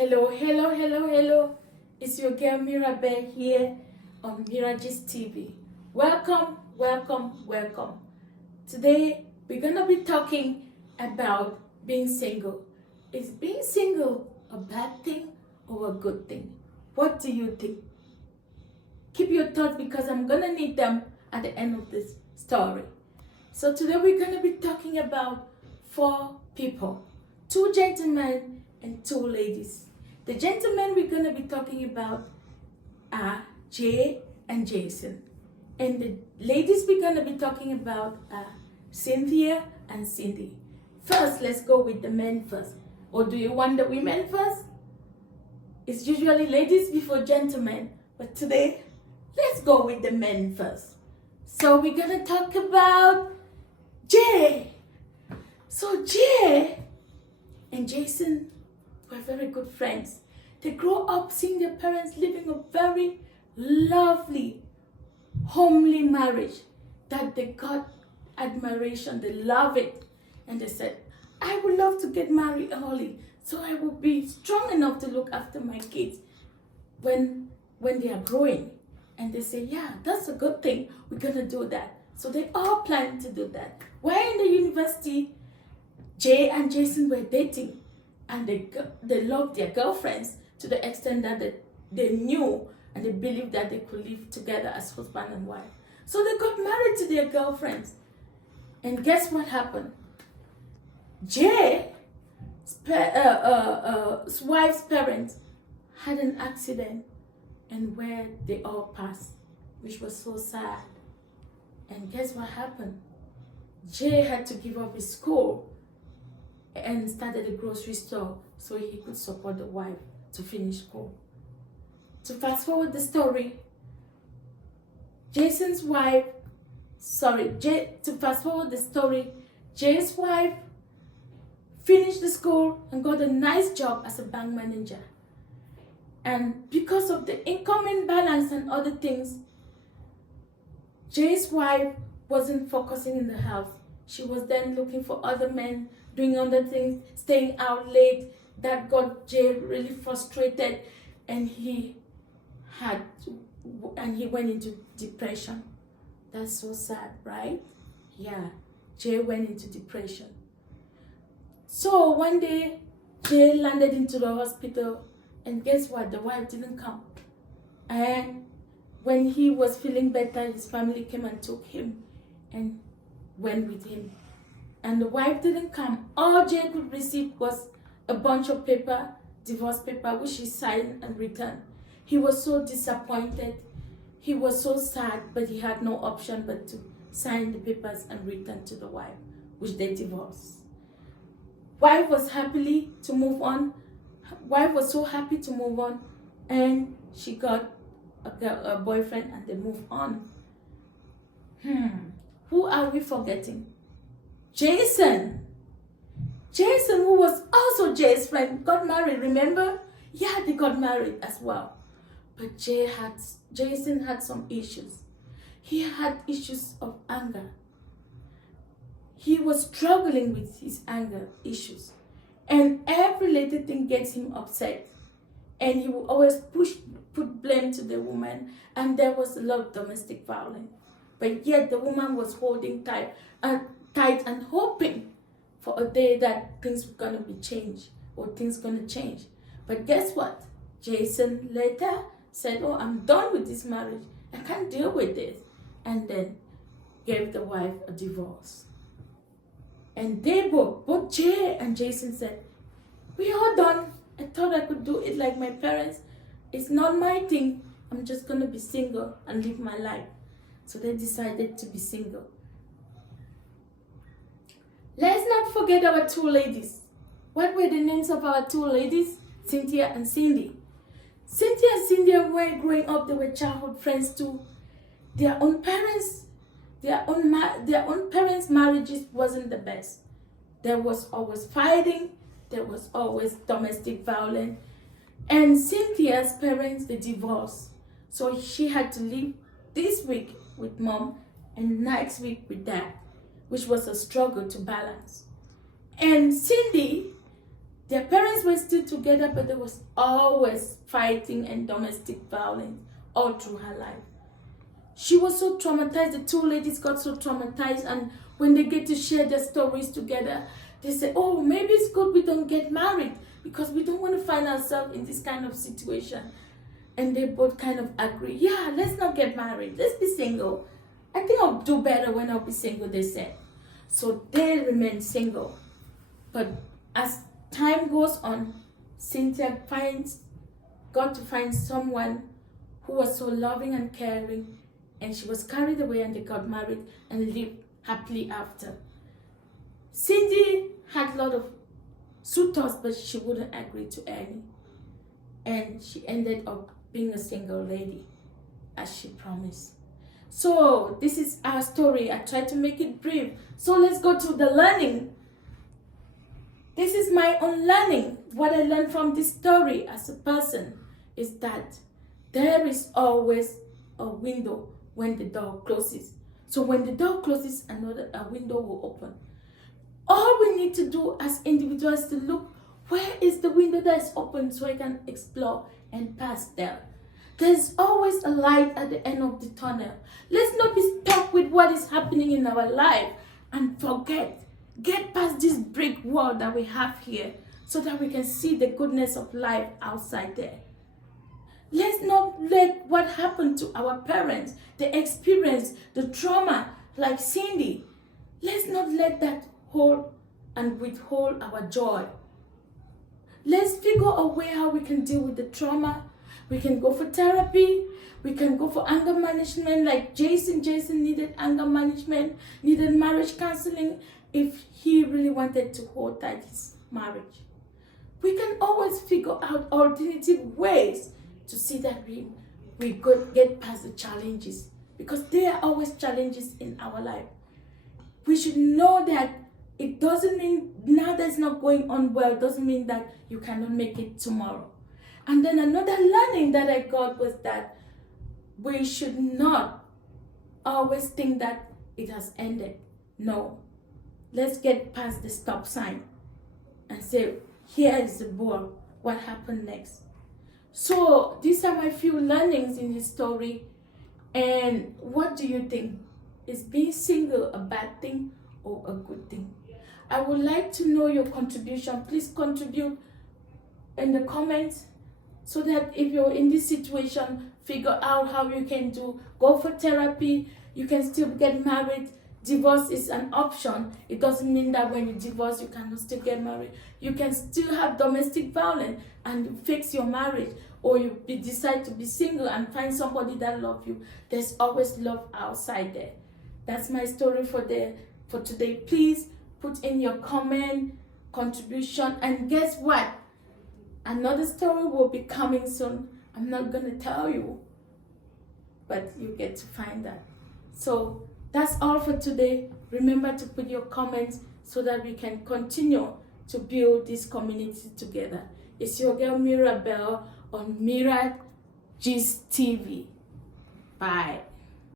Hello. It's your girl Mirabel here on Miragis TV. Welcome. Today we're gonna be talking about being single. Is being single a bad thing or a good thing? What do you think? Keep your thoughts because I'm gonna need them at the end of this story. So today we're gonna be talking about 4 people, 2 gentlemen and 2 ladies. The gentlemen we're going to be talking about are Jay and Jason. And the ladies we're going to be talking about are Cynthia and Cindy. First, let's go with the men first. Or do you want the women first? It's usually ladies before gentlemen. But today, let's go with the men first. So we're going to talk about Jay. So Jay and Jason were very good friends. They grew up seeing their parents living a very lovely, homely marriage that they got admiration. They love it. And they said, I would love to get married early so I will be strong enough to look after my kids when they are growing. And they say, yeah, that's a good thing. We're going to do that. So they all planned to do that. While in the university, Jay and Jason were dating. And they loved their girlfriends to the extent that they knew and they believed that they could live together as husband and wife. So they got married to their girlfriends. And guess what happened? Jay's wife's parents had an accident and where they all passed, which was so sad. And guess what happened? Jay had to give up his school and started a grocery store so he could support the wife to finish school. To fast forward the story, Jay's wife finished the school and got a nice job as a bank manager. And because of the income imbalance and other things, Jay's wife wasn't focusing in the house. She was then looking for other men, doing other things, staying out late. That got Jay really frustrated, and he went into depression. That's so sad, right? Yeah, Jay went into depression. So one day, Jay landed into the hospital, and guess what? The wife didn't come. And when he was feeling better, his family came and took him and went with him. And the wife didn't come. All Jay could receive was a bunch of paper, divorce paper, which he signed and returned. He was so disappointed. He was so sad, but he had no option but to sign the papers and return to the wife, which they divorced. Wife was so happy to move on, and she got a boyfriend, and they moved on. Who are we forgetting? Jason, who was also Jay's friend, got married, remember? Yeah, they got married as well. But Jason had some issues. He had issues of anger. He was struggling with his anger issues. And every little thing gets him upset. And he would always put blame to the woman. And there was a lot of domestic violence. But yet the woman was holding tight and hoping for a day that things were going to be changed or things going to change. But guess what? Jason later said, oh, I'm done with this marriage. I can't deal with this. And then gave the wife a divorce. And they both Jay and Jason said, we are done. I thought I could do it like my parents. It's not my thing. I'm just going to be single and live my life. So they decided to be single. Let's not forget our 2 ladies. What were the names of our 2 ladies? Cynthia and Cindy. Cynthia and Cindy were growing up. They were childhood friends too. Their own parents' marriages wasn't the best. There was always fighting. There was always domestic violence. And Cynthia's parents, they divorced. So she had to live this week with mom and next week with dad, which was a struggle to balance. And Cindy, Their parents were still together, but there was always fighting and domestic violence all through her life. She was so traumatized. The two ladies got so traumatized, and when they get to share their stories together, they say, oh, maybe it's good we don't get married because we don't want to find ourselves in this kind of situation. And they both kind of agree, yeah, let's not get married. Let's be single. I think I'll do better when I'll be single, they said. So they remain single. But as time goes on, Cynthia got to find someone who was so loving and caring, and she was carried away, and they got married and lived happily after. Cindy had a lot of suitors, but she wouldn't agree to any. And she ended up being a single lady, as she promised. So this is our story. I tried to make it brief. So let's go to the learning. This is my own learning. What I learned from this story as a person is that there is always a window when the door closes. So when the door closes, a window will open. All we need to do as individuals is to look, where is the window that is open so I can explore and pass there. There's always a light at the end of the tunnel. Let's not be stuck with what is happening in our life and forget. Get past this brick wall that we have here so that we can see the goodness of life outside there. Let's not let what happened to our parents, the experience, the trauma, like Cindy, let's not let that hold and withhold our joy. Let's figure a way how we can deal with the trauma. We can go for therapy. We can go for anger management, like Jason. Jason needed anger management, needed marriage counseling if he really wanted to hold tight his marriage. We can always figure out alternative ways to see that we could get past the challenges, because there are always challenges in our life. We should know that it doesn't mean now that's not going on well, doesn't mean that you cannot make it tomorrow. And then another learning that I got was that we should not always think that it has ended. No. Let's get past the stop sign and say, here is the ball. What happened next? So these are my few learnings in this story. And what do you think? Is being single a bad thing or a good thing? I would like to know your contribution. Please contribute in the comments so that if you're in this situation, figure out how you can go for therapy. You can still get married. Divorce is an option. It doesn't mean that when you divorce, you cannot still get married. You can still have domestic violence and fix your marriage, or you decide to be single and find somebody that loves you. There's always love outside there. That's my story for today. Please put in your comment, contribution, and guess what? Another story will be coming soon. I'm not going to tell you, but you get to find that. So that's all for today. Remember to put your comments so that we can continue to build this community together. It's your girl Mirabelle on Mira Gist TV. Bye.